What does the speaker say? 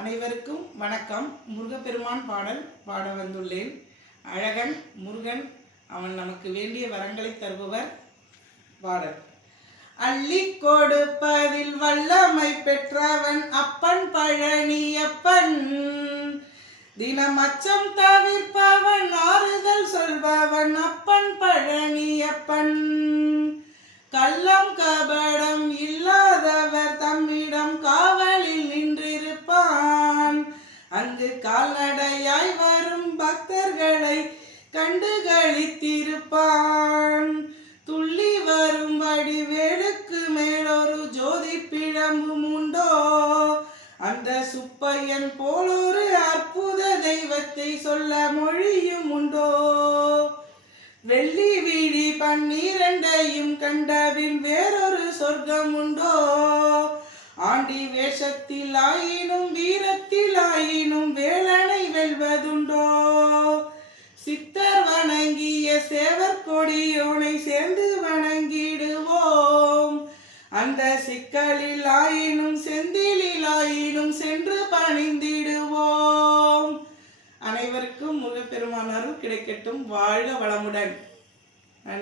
அனைவருக்கும் வணக்கம். முருகப்பெருமான் பாடல் பாட வந்துள்ளேன். அழகன் முருகன், அவன் நமக்கு வேண்டிய வரங்களை தருபவர். பாடல். அள்ளி கொடுப்பதில் வல்லமை பெற்றவன் அப்பன் பழனியப்பன், தினம் அச்சம் தவிர்ப்பவன், ஆறுதல் சொல்பவன் அப்பன் பழனியப்பன். கள்ளம் கபடம் இல்லாதவர் தம்மிடம் காவலில் நின்றிருப்பான், அங்கு கால்நடையாய் வரும் பக்தர்களை கண்டு களித்திருப்பான். துள்ளி வரும் வடிவேலுக்கு மேலொரு ஜோதி பிழம்பும் உண்டோ, அந்த சுப்பையன் போலொரு அற்புத தெய்வத்தை சொல்ல மொழியும் உண்டோ. வெள்ளி விழி 12 கண்டபின் வேறொரு சொர்க்கம் உண்டோ, ஆண்டி வேஷத்தில் ஆயினும் வீரத்தில் ஆயினும் வேலனை வெல்வதுண்டோ. சித்தர் வணங்கிய சேவர் கொடியோனை சேர்ந்து வணங்கிடுவோம், அந்த சிக்கலில் ஆயினும் செந்திலில் ஆயினும் சென்று பணிந்திடுவோம். அனைவருக்கும் முருகப்பெருமான் அருள் கிடைக்கட்டும். வாழ்க வளமுடன்.